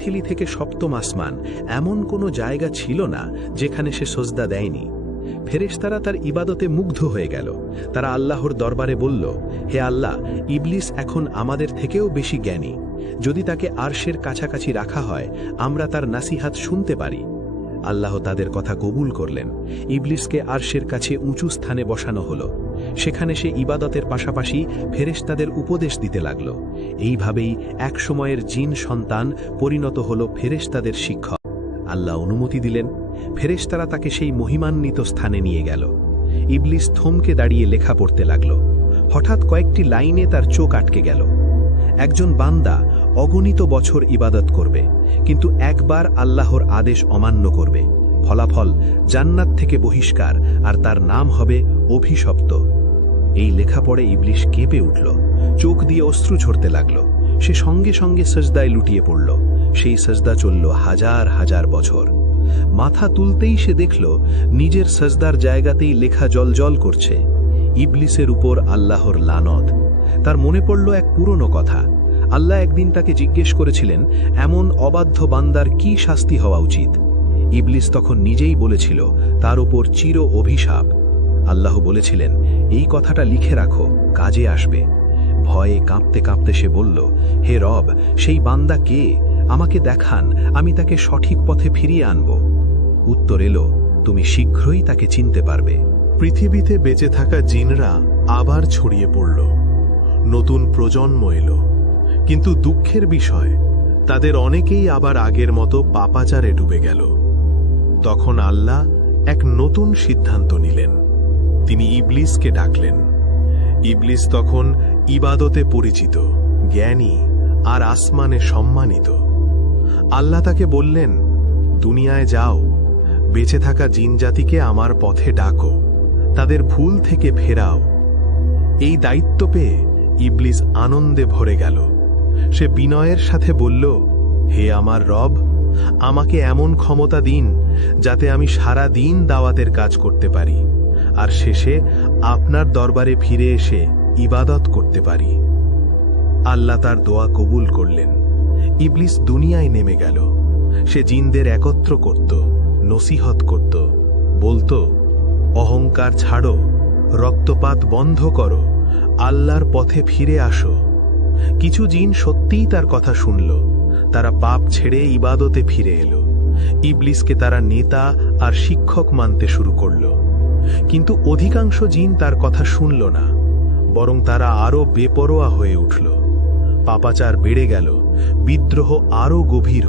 পৃথিবী থেকে সপ্তম আসমান এমন কোনো জায়গা ছিল না যেখানে সে সজদা দেয়নি। ফেরেশতারা তার ইবাদতে মুগ্ধ হয়ে গেল। তারা আল্লাহর দরবারে বলল, হে আল্লাহ, ইবলিস এখন আমাদের থেকেও বেশি জ্ঞানী। যদি তাকে আরশের কাছাকাছি রাখা হয়, আমরা তার নাসিহাত শুনতে পারি। আল্লাহ তাদের কথা কবুল করলেন। ইবলিসকে আরশের কাছে উঁচু স্থানে বসানো হলো। সেখানে সে ইবাদতের পাশাপাশি ফেরেশতাদের উপদেশ দিতে লাগল। এইভাবেই এক সময়ের জিন সন্তান পরিণত হল ফেরেশতাদের শিক্ষক। আল্লাহ অনুমতি দিলেন। ফেরেশতারা তাকে সেই মহিমান্বিত স্থানে নিয়ে গেল। ইবলিস থমকে দাঁড়িয়ে লেখা পড়তে লাগল। হঠাৎ কয়েকটি লাইনে তার চোখ আটকে গেল। একজন বান্দা অগণিত বছর ইবাদত করবে, কিন্তু একবার আল্লাহর আদেশ অমান্য করবে। ফলাফল জান্নাত থেকে বহিষ্কার, আর তার নাম হবে অভিশপ্ত। এই লেখা পড়ে ইবলিস কেঁপে উঠল। চোখ দিয়ে অশ্রু ঝরতে লাগল। সে সঙ্গে সঙ্গে সজদায় লুটিয়ে পড়ল। সেই সজদা চলল হাজার হাজার বছর। মাথা তুলতেই সে দেখল নিজের সজদার জায়গাতেই লেখা জলজল করছে, ইবলিসের উপর আল্লাহর লানত। তার মনে পড়ল এক পুরনো কথা। আল্লাহ একদিন তাকে জিজ্ঞেস করেছিলেন, এমন অবাধ্য বান্দার কি শাস্তি হওয়া উচিত? ইবলিস তখন নিজেই বলেছিল, তার উপর চির অভিশাপ। আল্লাহ বলেছিলেন, এই কথাটা লিখে রাখো, কাজে আসবে। ভয়ে কাঁপতে কাঁপতে সে বলল, হে রব, সেই বান্দা কে? আমাকে দেখান, আমি তাকে সঠিক পথে ফিরিয়ে আনব। উত্তর এলো, তুমি শীঘ্রই তাকে চিনতে পারবে। পৃথিবীতে বেঁচে থাকা জিনরা আবার ছড়িয়ে পড়ল। নতুন প্রজন্ম এলো, কিন্তু দুঃখের বিষয়, তাদের অনেকেই আবার আগের মতো পাপাচারে ডুবে গেল। তখন আল্লাহ এক নতুন সিদ্ধান্ত নিলেন। তিনি ইবলিসকে ডাকলেন। ইবলিস তখন ইবাদতে পরিচিত, জ্ঞানী আর আসমানে সম্মানিত। আল্লাহ তাকে বললেন, দুনিয়ায় যাও, বেঁচে থাকা জিনজাতিকে আমার পথে ডাকো, তাদের ভুল থেকে ফেরাও। এই দায়িত্ব পেয়ে ইবলিস আনন্দে ভরে গেল। সে বিনয়ের সাথে বলল, হে আমার রব, আমাকে এমন ক্ষমতা দিন যাতে আমি সারা দিন দাওয়াতের কাজ করতে পারি, আর শেষে আপনার দরবারে ফিরে এসে ইবাদত করতে পারি। আল্লাহ তার দোয়া কবুল করলেন। ইবলিস দুনিয়ায় নেমে গেল। সে জিনদের একত্র করত, নসিহত করত, বলতো, অহংকার ছাড়ো, রক্তপাত বন্ধ করো, আল্লাহর পথে ফিরে আসো। কিছু জিন সত্যিই তার কথা শুনল। তারা পাপ ছেড়ে ইবাদতে ফিরে এলো। ইবলিসকে তারা নেতা আর শিক্ষক মানতে শুরু করল। কিন্তু অধিকাংশ জিন তার কথা শুনল না, বরং তারা আরো বেপরোয়া হয়ে উঠল। পাপাচার বেড়ে গেল, বিদ্রোহ আরো গভীর